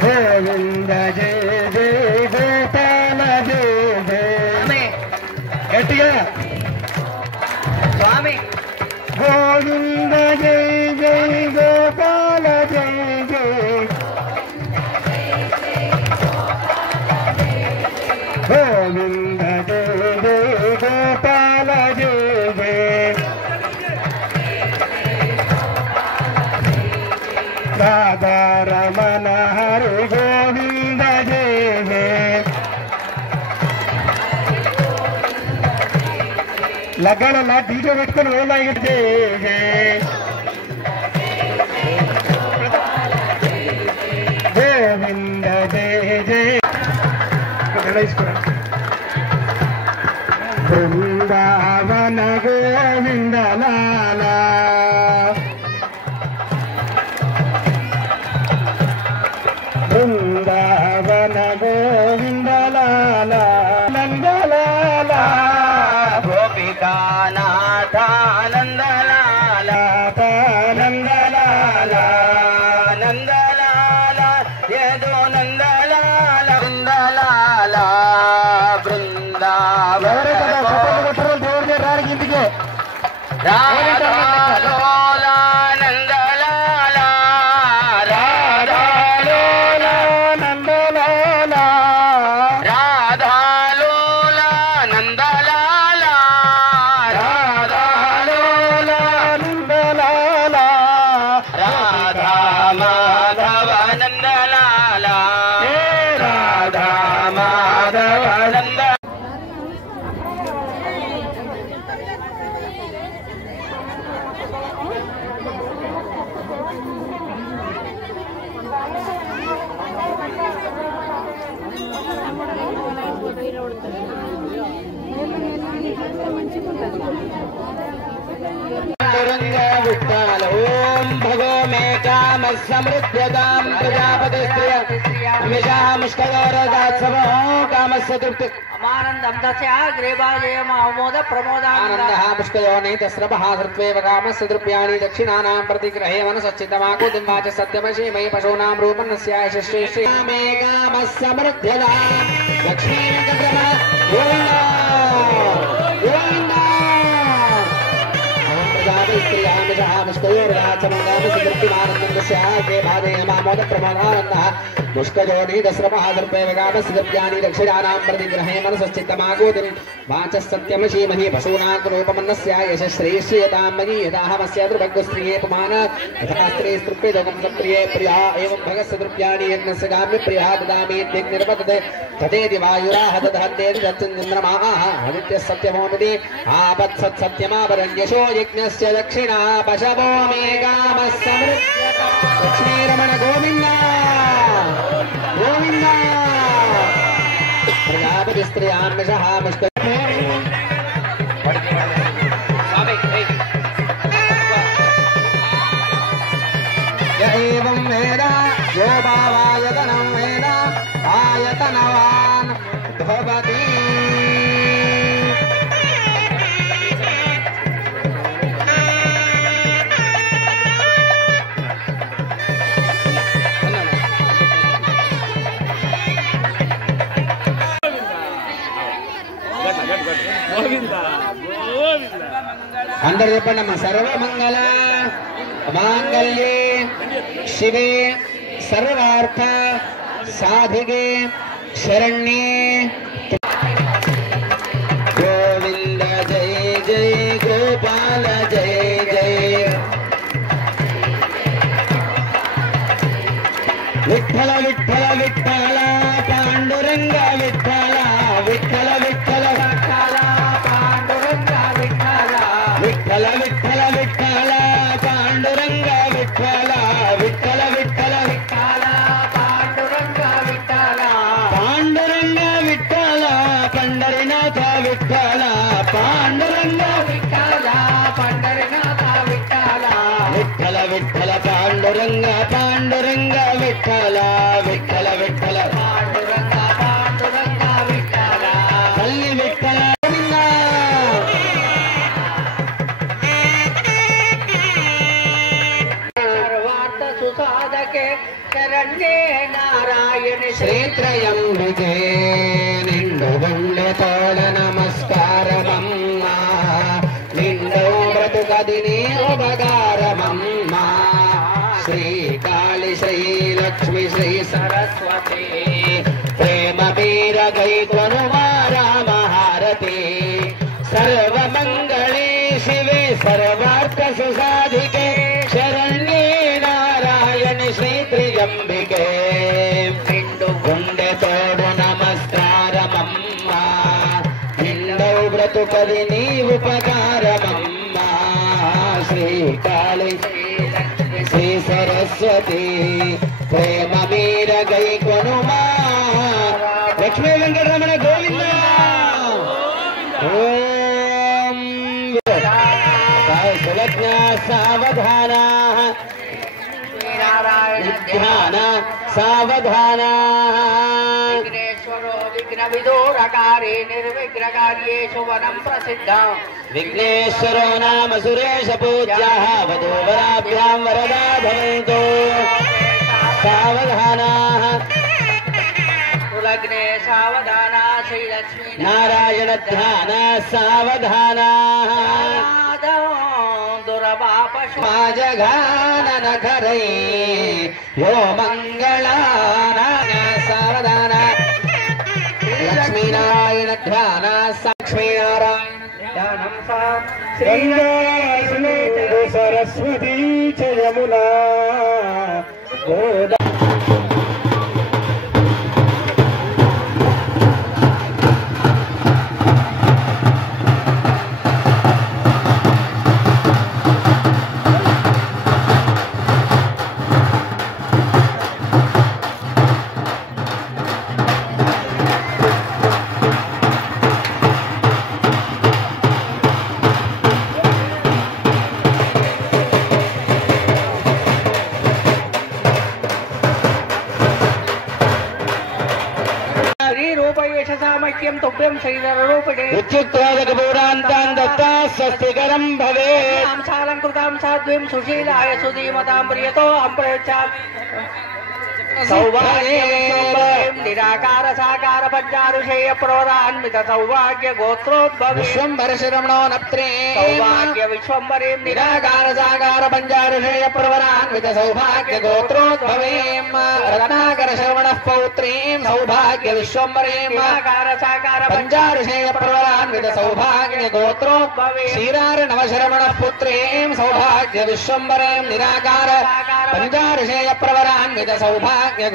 గోవింద జయ జయ గోపాల జయ జయ గట్టిగా స్వామి గోవింద జయ జయ గోపాల జయ జయ గోవింద జయ జయ గోపాల జయ జయ రాధా రమణ హరి గోవింద జయ జయ లగ్గాల డీజే పెట్టుకుని ఓలాయి జయ జయ గోవింద జయ జయ బృందావన గోవింద లాలా బృందావన గోవింద లాలా నందలాలా గోపికానాథ నందలాలా నందలాలా నందలాలా ఏదో నందలాల బృందలాలా బృందావన దేవుడి రాడికి ఇంటికి రాలోలా నందలాలా రాధాలోలా నందలాలా రాధాలోలా నందలాలా రాధాలోలా నందలాలా రాధా మాధవ నందలాలా రాధా మాధవ నంద ఓం భగో మే కామ సమృద్ధ్యతాం ప్రజాపతిస్త్రియమిషాముష్కయోరదాత్సవో కామస్య తృప్తి అమానందం తస్య గ్రీవాజయం ఆమోద ప్రమోదానందః ముష్కయోనైతస్రభః కృత్వేవ కామస్య తృప్యాని దక్షిణానాం ప్రతిగ్రహే మనసచ్చిత్తమాకుతిం వాచ సత్యమశి మయి పశూనాం రూపన్నస్యాయ శ్రీ శ్రీ మే కామ సమృద్ధ్యతాం లక్ష్మీనగరమ గోవింద గోవింద मुष्कजोनी दस्रमहादर्पैवगामसिद्ध्यानि दक्षिणानां प्रतिग्रहे मनसश्चित्तमागोदिं वाचः सत्यमशीमहि पशूनां यशश्रेयश्रियतां मयि यदाहमस्य द्रुभग्गस्त्रिये पुमान यथा स्त्रीस्तृप्ये दोगं सप्रिये प्रिया एवं भगस्य द्रुप्याणि यज्ञस्य गाम्य प्रिया ददामि इत्यग्निर्पतते तथेति वायुराह दधत्तेति तच्चन्द्रमाः आदित्यः सत्यमोमिति आपत्सत्सत्यमावरण्यशो यज्ञस्य दक्षिणा पशवो मे कामः समृद्ध्यता लक्ष्मीरमण गोविन्द गोविन्द प्रजापतिस्त्रियान्विषः मुष्क य एवं वेद यो भावायतनं वेद आयतनवान् भवति अंदर చెప్పండి सर्वमंगल मांगल्ये शिवे सर्वार्थ साधिके शरण्ये गोविंद जय जय गोपाल जय जय विठ्ठल विठ्ठल विठ्ठल पांडुरंग विठ्ठल विठ्ठल विठ्ठल विठ्ठल विठ्ठल विठ्ठल पांडुरंग विठ्ठल विठ्ठल विठ्ठल विठ्ठल पांडुरंग विठ्ठल पांडुरंग विठ्ठल पंढरीनाथ विठ्ठल पांडुरंग विठ्ठल पंढरीनाथ विठ्ठल विठ्ठल विठ्ठल पांडुरंग पांडुरंग विठ्ठल विठ्ठल विठ्ठल पांडुरंग पांडुरंग विठ्ठल तल्ली विठ्ठल శరణ్యే నారాయణి శ్రీత్రయంబికే నిండు గుండె తోడ నమస్కారమమ్మ నిండు బ్రతుకది నీ ఉపకారమమ్మ శ్రీ కాళి శ్రీ లక్ష్మి శ్రీ సరస్వతి ప్రేమ వీర గైకొను రామహారతి సర్వమంగళే శివే సర్వార్థ సుసాధికే శరణ్యే నారాయణి శ్రీ త్రియంబికే నిండు గుండె తోడు నమస్కారమమ్మ నిండు బ్రతుకది నీ ఉపకారమమ్మ శ్రీ కాళి శ్రీ సరస్వతి ప్రేమ వీర గైకొను లక్ష్మీ వెంకటరమణ గోవింద ఓం సులగ్న సావధాన ధ్యాన సావధాన విఘ్నేశ్వరో విఘ్న విదూరకారే నిర్విఘ్నకార్యేషు వనం ప్రసిద్ధం విఘ్నేశ్వరో నామ సురేశ పూజ్యాః వధూవరాభ్యాం వరదా భవంతు సావధానాః సులగ్నే సావధాన శ్రీలక్ష్మీ నారాయణ ధ్యాన సావధానాః దురపాపశుజఘానన ఘరై యో మంగళాన సావధాన లక్ష్మీనారాయణ ధ్యాన లక్ష్మీనారాయణ ధ్యానం సరస్వతీ చ యమునా గోదా స్వస్తికరం భవేలంకృతాం సాధ్వీం సుశీలాయ సుధీమతాం ప్రియతో సౌభాగ్యం నిరాకార సాకార పంచారుషేయ ప్రవరాన్విత సౌభాగ్య గోత్రోద్భవ విశ్వంబర శరమణో నప్త్రే సౌభాగ్య విశ్వంబరీం నిరాకార సాకార పంచారుషేయ ప్రవరాన్విత సౌభాగ్య గోత్రోద్భవేం రత్నాకర శరవణ పౌత్రీం సౌభాగ్య విశ్వంబరీం నిరాకార సాకార పంచారుషేయ ప్రవరాన్విత సౌభాగ్య గోత్రోద్భవే క్షీరార నవశరమణ పుత్రీం సౌభాగ్య విశ్వంబరీం నిరాకార పంచారుషేయ ప్రవరాన్విత సౌభాగ్య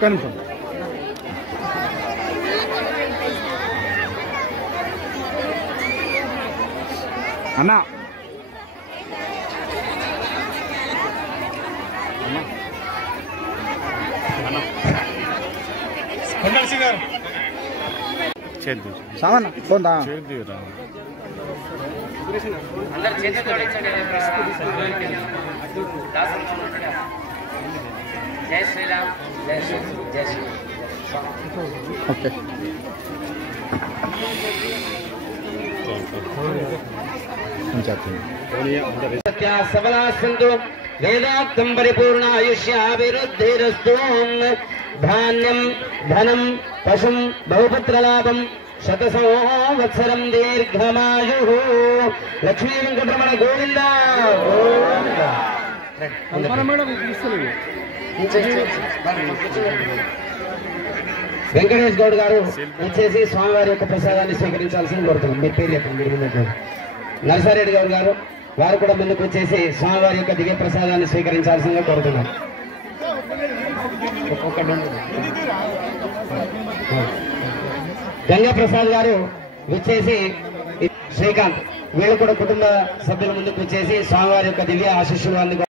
ఒక్క నిమిషం. అన్నా సావన్న పోందా జై శ్రీరామ్ జై శ్రీరామ్ జై శ్రీరామ్. ఓకే సబలా సంతు వేదాంతం పరిపూర్ణ ఆయుష్యాభివృద్ధిరస్తు. ధాన్యం ధనం పశుం బహుపుత్రలాభం శత సంవత్సరం దీర్ఘమాయు. లక్ష్మీ వెంకటరమణ గోవింద గోవింద. వెంకటేష్ గౌడ్ గారు వచ్చేసి స్వామివారి యొక్క ప్రసాదాన్ని స్వీకరించాల్సింది కోరుతున్నాం. మీ పేరు చెప్పండి. మీరు ముందు నరసారెడ్డి గౌడ్ గారు వారు కూడా ముందుకు వచ్చేసి స్వామివారి యొక్క దివ్య ప్రసాదాన్ని స్వీకరించాల్సిందిగా కోరుతున్నాం. గంగా ప్రసాద్ గారు వచ్చేసి శ్రీకాంత్ వీళ్ళు కూడా కుటుంబ సభ్యుల ముందుకు వచ్చేసి స్వామివారి యొక్క దివ్య ఆశీస్సులు అందుకు